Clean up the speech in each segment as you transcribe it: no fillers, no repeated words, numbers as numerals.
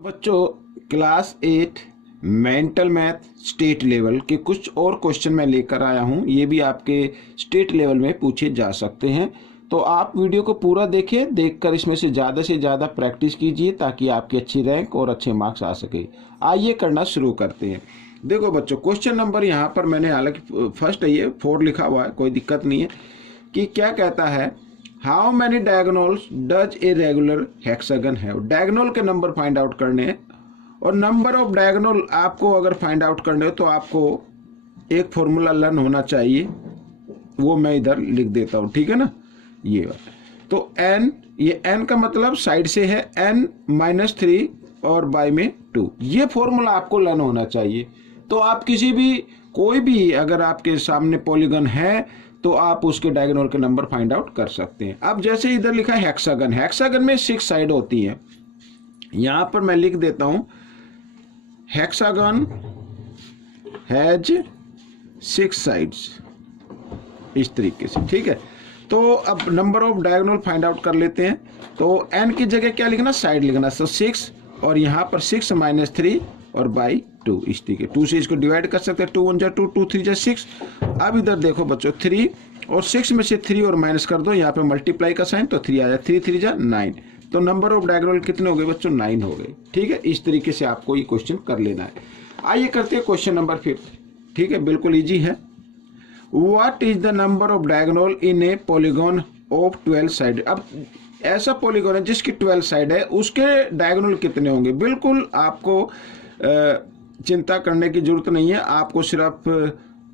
बच्चों class 8 mental math state level के कुछ और क्वेश्चन मैं लेकर आया हूं। ये भी आपके स्टेट लेवल में पूछे जा सकते हैं, तो आप वीडियो को पूरा देखें। देखकर इसमें से ज़्यादा प्रैक्टिस कीजिए ताकि आपकी अच्छी रैंक और अच्छे मार्क्स आ सके। आइए करना शुरू करते हैं। देखो बच्चों, क्वेश्चन नंबर यहाँ पर मैंने हालांकि फर्स्ट है, ये 4 लिखा हुआ है, कोई दिक्कत नहीं है। कि क्या कहता है, how many diagonals does a regular hexagon है। डायगोनल के नंबर फाइंड आउट करने हैं, और नंबर ऑफ डायगोनल आपको अगर फाइंड आउट करने हो तो आपको एक फॉर्मूला लर्न होना चाहिए, वो मैं इधर लिख देता हूँ, ठीक है ना। ये तो n, ये n का मतलब साइड से है n-3 और बाय में 2, ये फॉर्मूला आपको लर्न होना चाहिए। तो आप किसी भी कोई भी अगर आपके सामने पॉलीगन है तो आप उसके डायगोनल के नंबर फाइंड आउट कर सकते हैं। अब जैसे इधर लिखा है हेक्सागन, हेक्सागन में 6 साइड होती है। यहां पर मैं लिख देता हूं, हेक्सागन हैज 6 साइड्स, इस तरीके से, ठीक है। तो अब number of diagonal find out कर लेते हैं। तो n की जगह क्या लिखना, साइड लिखना, तो 6, और यहाँ पर 6 - 3 और बाई 2, इस तरीके 2 से इसको डिवाइड कर सकते हैं। 2 1 जा 2, 2 3 जा 6। अब इधर देखो बच्चों, 3 और 6 में से 3 और माइनस कर दो, यहाँ पे मल्टीप्लाई का साइन, तो 3 आ जाए, 3 3 जा 9। तो नंबर ऑफ डायगोनल कितने हो गए बच्चों, 9 हो गए, ठीक है। इस तरीके से आपको ये क्वेश्चन कर लेना है। आइए करते हैं क्वेश्चन नंबर 5, ठीक है, बिल्कुल ईजी है। What is the number of diagonal in a polygon of 12 side. अब ऐसा पॉलीगॉन है जिसकी 12 साइड है, उसके डायगोनल कितने होंगे। बिल्कुल आपको चिंता करने की जरूरत नहीं है, आपको सिर्फ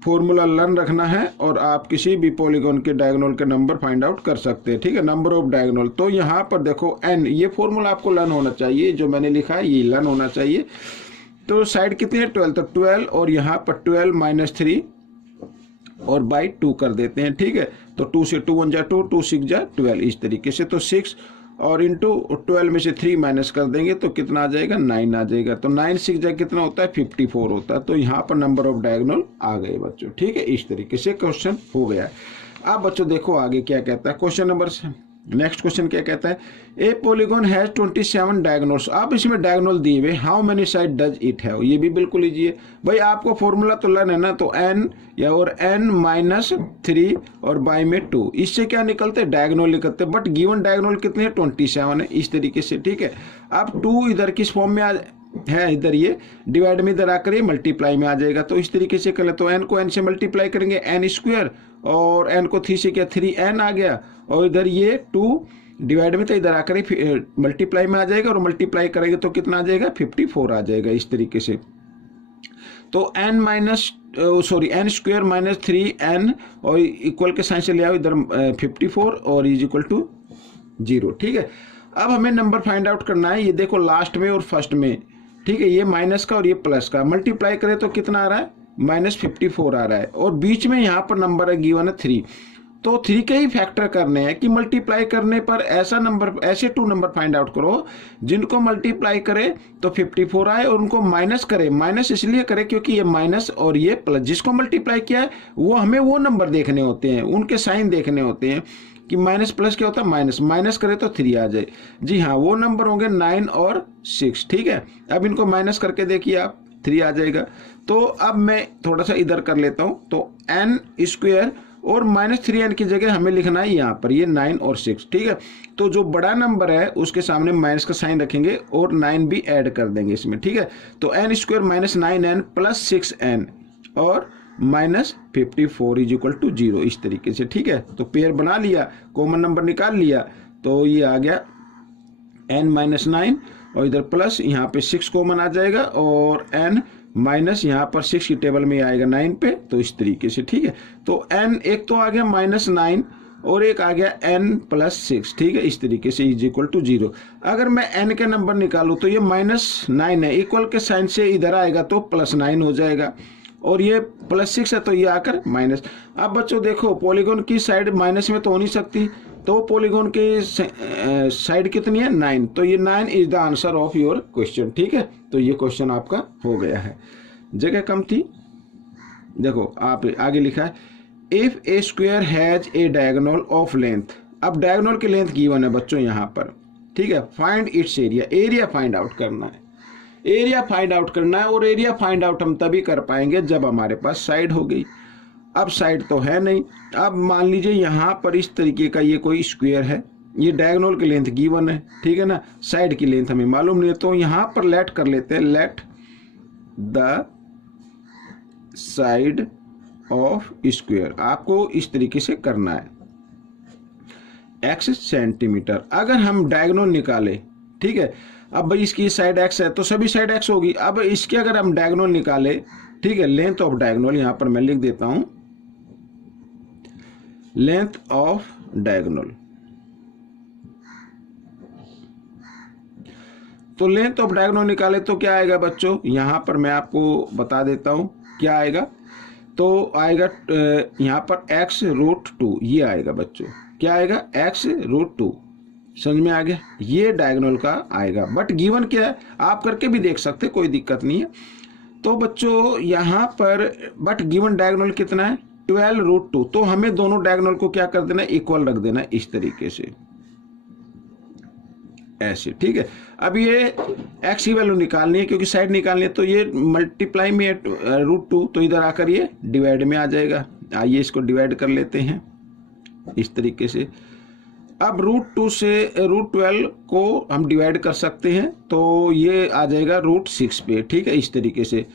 फॉर्मूला लर्न रखना है और आप किसी भी पॉलीगॉन के डायगोनल के नंबर फाइंड आउट कर सकते हैं, ठीक है। नंबर ऑफ डायगोनल, तो यहाँ पर देखो n, ये फॉर्मूला आपको लर्न होना चाहिए, जो मैंने लिखा है ये लर्न होना चाहिए। तो साइड कितनी है, 12, तो 12 और यहाँ पर 12 - 3 और बाई 2 कर देते हैं, ठीक है। तो 2 से 2 1 जा 2, 2 6 जा 12, इस तरीके से। तो 6 और इंटू 12 में से 3 माइनस कर देंगे तो कितना आ जाएगा, 9 आ जाएगा। तो 9 6 जा कितना होता है, 54 होता है। तो यहाँ पर नंबर ऑफ डायगोनल आ गए बच्चों, ठीक है। इस तरीके से क्वेश्चन हो गया है। अब बच्चों देखो आगे क्या कहता है, क्वेश्चन नंबर नेक्स्ट क्वेश्चन क्या कहता है, ए पॉलीगॉन हैज 27 डायगोनल्स। अब इसमें डायगोनल दिए हुए, how many side does it have. ये भी बिल्कुल ईजी है भाई, आपको फॉर्मूला तो लर्न है ना। तो n या और n - 3 और बाय में 2, इससे क्या निकलते, डायगोनल निकलते, बट गिवन डायगोनल कितने हैं, 27 है, इस तरीके से, ठीक है। अब 2 इधर किस फॉर्म में है, इधर ये डिवाइड में इधर आकर ये मल्टीप्लाई में आ जाएगा। तो इस तरीके से कर ले, तो n को n से मल्टीप्लाई करेंगे, n² और n को 3 से क्या 3n आ गया, और इधर ये 2 डिवाइड में, तो इधर आकर मल्टीप्लाई में आ जाएगा, और मल्टीप्लाई करेंगे तो कितना आ जाएगा, 54 आ जाएगा, इस तरीके से। तो n - 3n और इक्वल के साइन से ले आओ इधर 54 और इज इक्वल टू 0, ठीक है। अब हमें नंबर फाइंड आउट करना है, ये देखो लास्ट में और फर्स्ट में, ठीक है। ये माइनस का और ये प्लस का मल्टीप्लाई करें तो कितना आ रहा है, -54 आ रहा है, और बीच में यहाँ पर नंबर है गिवन है 3। तो 3 के ही फैक्टर करने हैं कि मल्टीप्लाई करने पर ऐसा नंबर, ऐसे 2 नंबर फाइंड आउट करो जिनको मल्टीप्लाई करे तो 54 आए, और उनको माइनस करे। माइनस इसलिए करे क्योंकि ये माइनस और ये प्लस, जिसको मल्टीप्लाई किया है वो हमें वो नंबर देखने होते हैं, उनके साइन देखने होते हैं कि माइनस प्लस क्या होता है, माइनस, माइनस करे तो 3 आ जाए। जी हाँ, वो नंबर होंगे 9 और 6, ठीक है। अब इनको माइनस करके देखिए आप, 3 आ जाएगा। तो अब मैं थोड़ा सा इधर कर लेता हूं, तो n² और -3n की जगह हमें लिखना है यहाँ पर ये 9 और 6, ठीक है। तो जो बड़ा नंबर है उसके सामने माइनस का साइन रखेंगे और 9 भी ऐड कर देंगे इसमें, ठीक है। तो n² - 9n + 6n और -54 इज इक्वल टू 0, इस तरीके से, ठीक है। तो पेयर बना लिया, कॉमन नंबर निकाल लिया, तो ये आ गया n - 9 और इधर प्लस, यहाँ पे 6 कॉमन आ जाएगा, और n माइनस यहाँ पर 6 की टेबल में आएगा 9 पे, तो इस तरीके से, ठीक है। तो n एक तो आ गया -9 और एक आ गया n + 6, ठीक है, इस तरीके से इज इक्वल टू 0। अगर मैं n के नंबर निकालूं तो ये -9 है, इक्वल के साइन से इधर आएगा तो +9 हो जाएगा, और ये +6 है तो ये आकर माइनस। अब बच्चों देखो, पॉलीगॉन की साइड माइनस में तो हो नहीं सकती, तो पॉलीगॉन की साइड कितनी है, 9, तो ये 9 is the answer of your question, ठीक है। तो ये क्वेश्चन आपका हो गया है, जगह कम थी। देखो आप आगे लिखा है, if A square has a diagonal of length. अब डायगोनल की लेंथ गिवन है बच्चों यहाँ पर, ठीक है। Find its area, area find out करना है। एरिया फाइंड आउट करना है, और एरिया फाइंड आउट हम तभी कर पाएंगे जब हमारे पास साइड हो गई। अब साइड तो है नहीं। अब मान लीजिए यहाँ पर इस तरीके का ये कोई स्क्वायर है, ये डायगोनल की लेंथ गिवन है, ठीक है ना, साइड की लेंथ हमें मालूम नहीं है, तो यहाँ पर लेट कर लेते हैं, let the side of square. आपको इस तरीके से करना है, x सेंटीमीटर। अगर हम डायगोनल निकाले, ठीक है, अब भाई इसकी साइड x है तो सभी साइड x होगी। अब इसके अगर हम डायगोनल निकाले, ठीक है, लेंथ ऑफ डायगोनल यहां पर मैं लिख देता हूं, लेंथ ऑफ डायगोनल। तो लेंथ ऑफ डायगोनल निकाले तो क्या आएगा बच्चों, यहां पर मैं आपको बता देता हूं क्या आएगा। तो आएगा यहां पर x√2, ये आएगा बच्चों, क्या आएगा, x√2। समझ में आ गया, ये डायगोनल का आएगा। बट गिवन क्या है आप करके भी देख सकते, कोई दिक्कत नहीं है। तो बच्चों यहाँ पर बट गिवन डायगोनल कितना है, 12√2। तो हमें दोनों डायगोनल को क्या कर देना है, इक्वल रख देना है इस तरीके से, ऐसे, ठीक है। अब ये x की वैल्यू निकालनी है क्योंकि साइड निकालनी है, तो ये मल्टीप्लाई में √2, तो इधर आकर ये डिवाइड में आ जाएगा। आइए इसको डिवाइड कर लेते हैं इस तरीके से। अब √2 से √12 को हम डिवाइड कर सकते हैं, तो ये आ जाएगा √6 पे, ठीक है, इस तरीके से।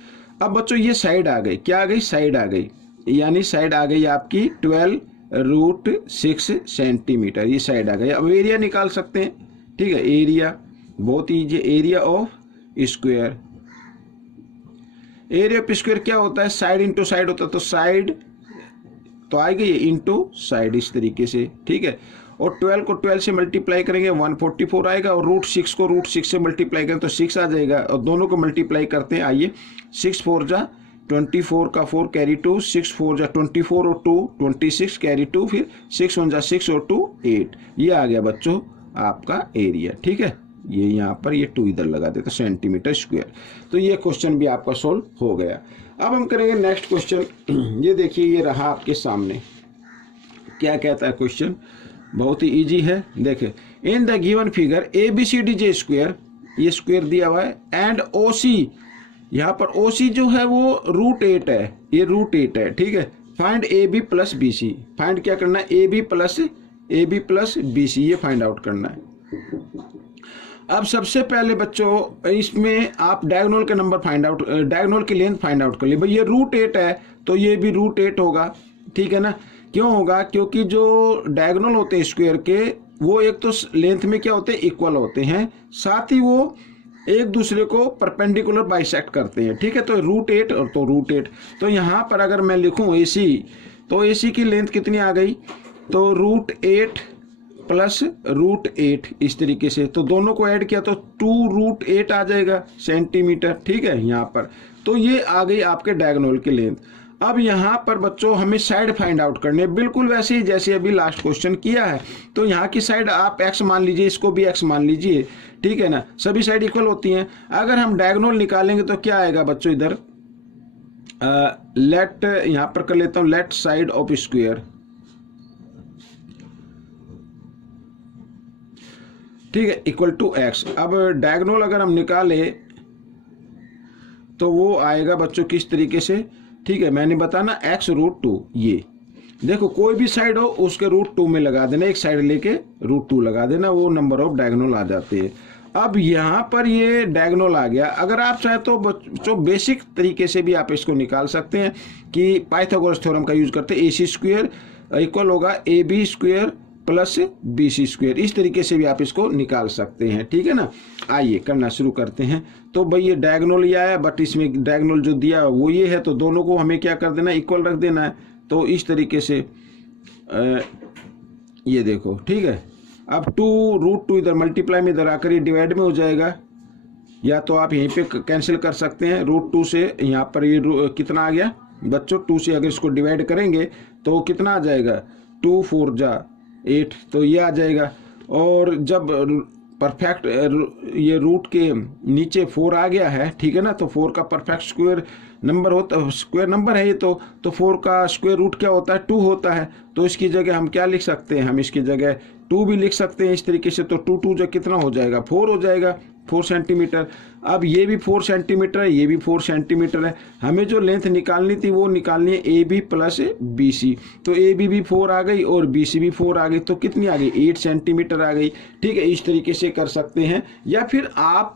अब बच्चों ये साइड आ गई, क्या आ गई, साइड आ गई, यानी साइड आ गई आपकी 12√6 सेंटीमीटर, ये साइड आ गई। अब एरिया निकाल सकते हैं, ठीक है, एरिया बहुत easy, area of square. Area of square क्या होता है, साइड इंटू साइड होता है, तो साइड तो आएगी ये इंटू साइड, इस तरीके से, ठीक है। और 12 को 12 से मल्टीप्लाई करेंगे 144 आएगा, और √6 को √6 से मल्टीप्लाई करें तो 6 आ जाएगा, और दोनों को मल्टीप्लाई करते हैं। आइए 6 4 जा 24 का 4 कैरी 2, 6 4 जा 24 और 2 26 कैरी 2, फिर 6 1 जा 6 और 2 8। ये आ गया बच्चों आपका एरिया, ठीक है। ये यहाँ पर ये 2 इधर लगा देते सेंटीमीटर स्क्वायर। तो ये क्वेश्चन भी आपका सोल्व हो गया। अब हम करेंगे नेक्स्ट क्वेश्चन। ये देखिए, ये रहा आपके सामने, क्या कहता है क्वेश्चन, बहुत ही इजी है। देखे, in the given figure ABCDJ square, ये स्क्वायर दिया हुआ है, एंड OC, यहाँ पर OC जो है वो √8 है, ये √8 है, ठीक है। Find AB plus BC, find क्या करना है, AB प्लस BC, ये फाइंड आउट करना है। अब सबसे पहले बच्चों इसमें आप डायगोनल के नंबर फाइंड आउट, डायगोनल की लेंथ फाइंड आउट कर लिए। भाई ये √8 है तो ये भी √8 होगा, ठीक है ना। क्यों होगा, क्योंकि जो डायगोनल होते हैं स्क्वायर के, वो एक तो लेंथ में क्या होते हैं, इक्वल होते हैं, साथ ही वो एक दूसरे को परपेंडिकुलर बाइसेक्ट करते हैं, ठीक है। तो √8 और तो √8, तो यहाँ पर अगर मैं लिखूँ AC, तो AC की लेंथ कितनी आ गई, तो √8 प्लस √8 इस तरीके से, तो दोनों को ऐड किया तो 2√8 आ जाएगा सेंटीमीटर, ठीक है यहाँ पर। तो ये आ गई आपके डायगोनल की लेंथ। अब यहाँ पर बच्चों हमें साइड फाइंड आउट करनी है, बिल्कुल वैसे ही जैसे अभी लास्ट क्वेश्चन किया है। तो यहाँ की साइड आप x मान लीजिए, इसको भी x मान लीजिए, ठीक है ना, सभी साइड इक्वल होती हैं। अगर हम डायगोनल निकालेंगे तो क्या आएगा बच्चों, इधर लेट, यहाँ पर कर लेता हूँ, लेट साइड ऑफ स्क्वायर, ठीक है, इक्वल टू x। अब डायगोनल अगर हम निकाले तो वो आएगा बच्चों किस तरीके से, ठीक है, मैंने बताना x√2। ये देखो, कोई भी साइड हो उसके √2 में लगा देना, एक साइड लेके √2 लगा देना, वो नंबर ऑफ डायगोनल आ जाते हैं। अब यहाँ पर ये डायगोनल आ गया। अगर आप चाहे तो बच्चों बेसिक तरीके से भी आप इसको निकाल सकते हैं कि पाइथागोरस थ्योरम का यूज करते हैं, AC स्क्वायर इक्वल होगा AB square plus BC square, इस तरीके से भी आप इसको निकाल सकते हैं, ठीक है ना। आइए करना शुरू करते हैं। तो भाई ये डायगोनल ही आया, बट इसमें डायगोनल जो दिया वो ये है, तो दोनों को हमें क्या कर देना है, इक्वल रख देना है। तो इस तरीके से ये देखो, ठीक है। अब 2√2 इधर मल्टीप्लाई में इधर आकर ये डिवाइड में हो जाएगा, या तो आप यहीं पे कैंसिल कर सकते हैं। √2 से यहाँ पर ये कितना आ गया बच्चों, 2 से अगर इसको डिवाइड करेंगे तो कितना आ जाएगा, 2 4 जा 8, तो ये आ जाएगा। और जब परफेक्ट ये रूट के नीचे 4 आ गया है, ठीक है ना, तो 4 का परफेक्ट स्क्वायर नंबर होता, स्क्वायर नंबर है ये, तो 4 का स्क्वायर रूट क्या होता है, 2 होता है। तो इसकी जगह हम क्या लिख सकते हैं, हम इसकी जगह 2 भी लिख सकते हैं इस तरीके से। तो 2 2 जो कितना हो जाएगा, 4 हो जाएगा, 4 सेंटीमीटर। अब ये भी 4 सेंटीमीटर है, ये भी 4 सेंटीमीटर है। हमें जो लेंथ निकालनी थी वो निकालनी है A B plus B C. तो ए बी भी 4 आ गई और बी सी भी 4 आ गई, तो कितनी आ गई 8 सेंटीमीटर आ गई। ठीक है, इस तरीके से कर सकते हैं, या फिर आप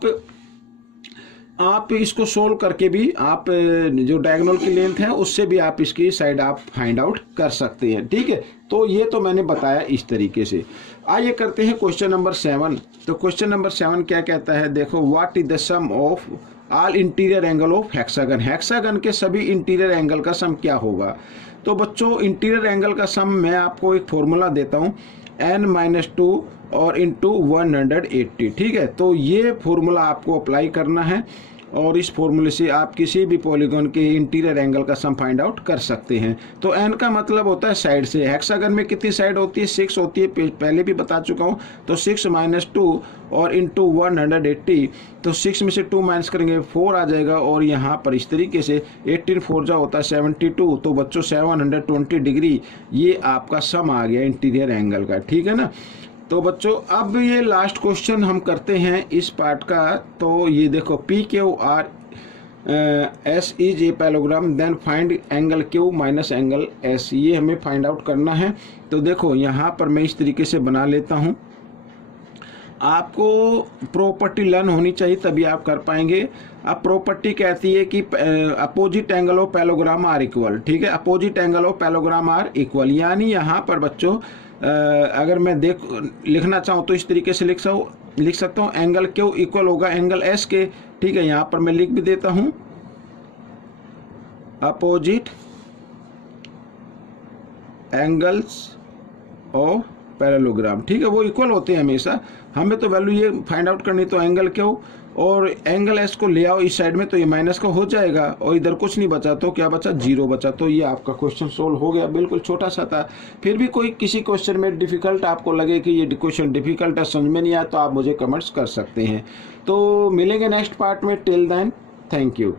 इसको सोल्व करके भी आप जो डायगोनल की लेंथ है उससे भी आप इसकी साइड आप फाइंड आउट कर सकते हैं। ठीक है, तो ये तो मैंने बताया इस तरीके से। आइए करते हैं क्वेश्चन नंबर 7। तो क्वेश्चन नंबर 7 क्या कहता है, देखो, what is the sum of all interior angle of hexagon. Hexagon के सभी इंटीरियर एंगल का सम क्या होगा। तो बच्चों, इंटीरियर एंगल का सम मैं आपको एक फॉर्मूला देता हूँ, n-2 और इंटू 180। ठीक है, तो ये फॉर्मूला आपको अप्लाई करना है और इस फॉर्मूले से आप किसी भी पॉलीगॉन के इंटीरियर एंगल का सम फाइंड आउट कर सकते हैं। तो n का मतलब होता है साइड से। हेक्सागन में कितनी साइड होती है, 6 होती है, पहले भी बता चुका हूँ। तो 6 - 2 और इंटू 180, तो 6 में से 2 माइनस करेंगे 4 आ जाएगा, और यहाँ पर इस तरीके से 18 4 जा होता है 72। तो बच्चों 720 डिग्री ये आपका सम आ गया इंटीरियर एंगल का। ठीक है ना। तो बच्चों, अब ये लास्ट क्वेश्चन हम करते हैं इस पार्ट का। तो ये देखो, P Q R S is a parallelogram, then find angle Q minus angle S, ये हमें फाइंड आउट करना है। तो देखो, यहाँ पर मैं इस तरीके से बना लेता हूँ। आपको प्रॉपर्टी लर्न होनी चाहिए तभी आप कर पाएंगे। अब प्रॉपर्टी कहती है कि opposite angle of parallelogram are equal. ठीक है, opposite angle of parallelogram are equal, यानी यहाँ पर बच्चों अगर मैं लिखना चाहूँ तो इस तरीके से लिख सकता हूँ, एंगल क्यू इक्वल होगा एंगल एस के। ठीक है, यहाँ पर मैं लिख भी देता हूँ, अपोजिट एंगल्स ऑफ पैरालोग्राम। ठीक है, वो इक्वल होते हैं हमेशा। हमें तो वैल्यू ये फाइंड आउट करनी, तो एंगल क्यू और एंगल एस को ले आओ इस साइड में, तो ये माइनस का हो जाएगा, और इधर कुछ नहीं बचा, तो क्या बचा, 0 बचा। तो ये आपका क्वेश्चन सोल्व हो गया। बिल्कुल छोटा सा था। फिर भी कोई किसी क्वेश्चन में डिफिकल्ट आपको लगे कि ये क्वेश्चन डिफिकल्ट है, समझ में नहीं आया, तो आप मुझे कमेंट्स कर सकते हैं। तो मिलेंगे नेक्स्ट पार्ट में। Till then, thank you.